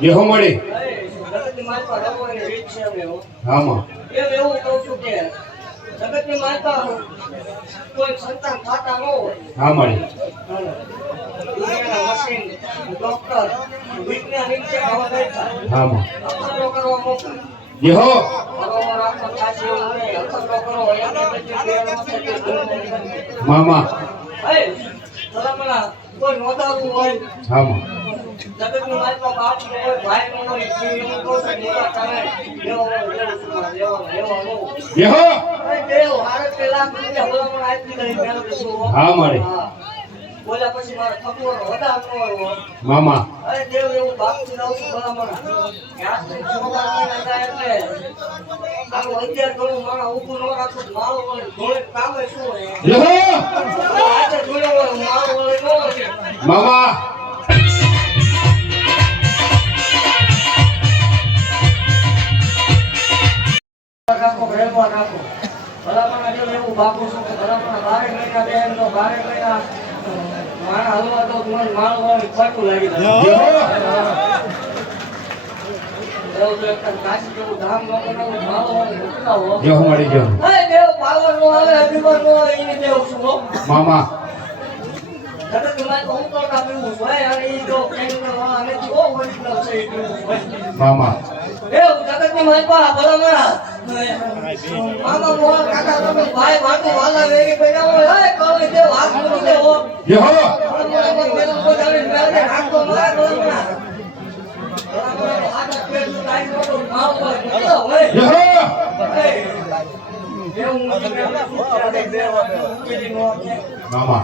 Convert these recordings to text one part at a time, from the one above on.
જેહો મળી આમાં એવું કહું છું કે જગતની માતા કોઈ સંતાન ખાતા ન હોય. હા મળી દુનિયાના મશીન ડોક્ટર વિજ્ઞાન ઇન્જેક્શન આવા બેઠા આમાં અખરો કરવા મોકલે. જેહો બરોબર આખો ખાસી એવું નહીં. અખરો કરો અહીંયા બચ્ચે મામા હે ભલામણા કોઈ નોંધાવું હોય આમાં જગતની માતા બાપ હોય ભાઈ નો હોય જીવનું કોઈ મોટા કરે લેવો જેહો અરે દેવ હારે પેલા રૂપિયા ભલામણા આપી દઈ મેં કીધું હા મળી બોલ્યા પછી મારે ખબર વધાર ન હોય. મામા અરે દેવ એવું બાપજી રહું છું ભલામણા ક્યાં સુધી છોકરા જાય એટલે આનું 11 ગણું માણસ ઊભું ન રાખું મારો વળે ઘોડે કામે શું હોય જેહો આજે જોયો હોય મારો વળે ન હોય મામા રાખો રહેવા રાખો ભલામણા જો એવું બાપુ છું કે ભલામણા 12 મહિના બેન તો 12 મહિના મારા હલવા તો તમારે મારો વળે ખોટું લાગી જાય. એવું તો એક કાશી જેવું ધામ ન બનાવું મારો વળે ઉતરાવો. જેહો મળી જેહો હે દેવ પાવર નો આવે અભિમાન નો આવે એને દેવ છું હો. મામા જગતમાં તો હું તો કાપ્યું હોય અને ઈ જો કેન્દ્ર વાળા અને ઓ ઓરિજિનલ છે ઈ કેવું હોય. મામા દેવ જગતની માલપા ભલામણા મામા મોહ કાકા તમે ભાઈ ભાગો વાલા વેરી પડ્યા હોય હે કળી દેવ હાથ મૂકી દેવો. જેહો ભલામણા મેલો પોતાને મેલે રાખો મારા ભલામણા ભલામણા હાથ પેટ ટાઈટ કરો માવ હોય કેટલો હોય જેહો હે દેવ મૂકી દેવ મૂકી નો મામા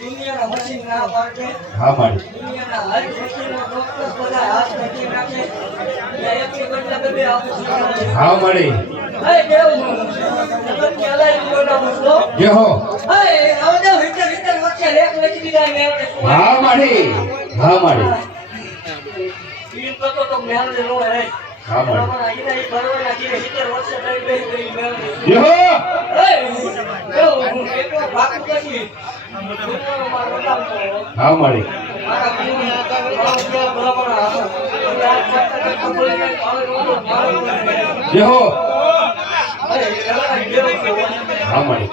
દુનિયાના મશીન ના પાડે હા મળી દુનિયાના હર ખેતીના ડોક્ટર બધા હાથ ખેતી નાખે એટલે એકથી બદલા બે આપું હા મળી હે દેવ જગતની અલાઈ ગોડા મુસલો જેહો હે આવડે વિચાર વિચાર વચ્ચે લેખ લખી દીધા મેં હા મળી હા મળી ઈ તો મેલ નો હે હા મળી બરાબર ઈના ઈ ભરવાના કે વિચાર વચ્ચે કઈ બે મેલ જેહો હે દેવ હું એકલો બાકી કરી દુનિયાનો મારો બતાવ હા મળી મારા જેહો હા મળી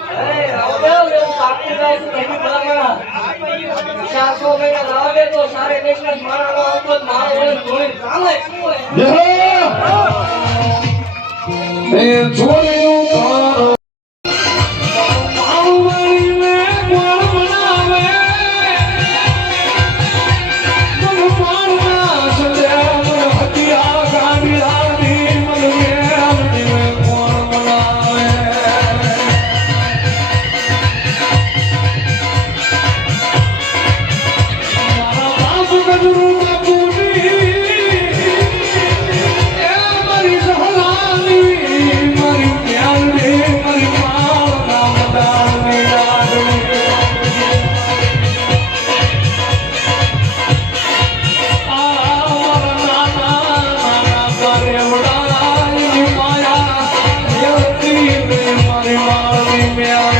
જેહો માયા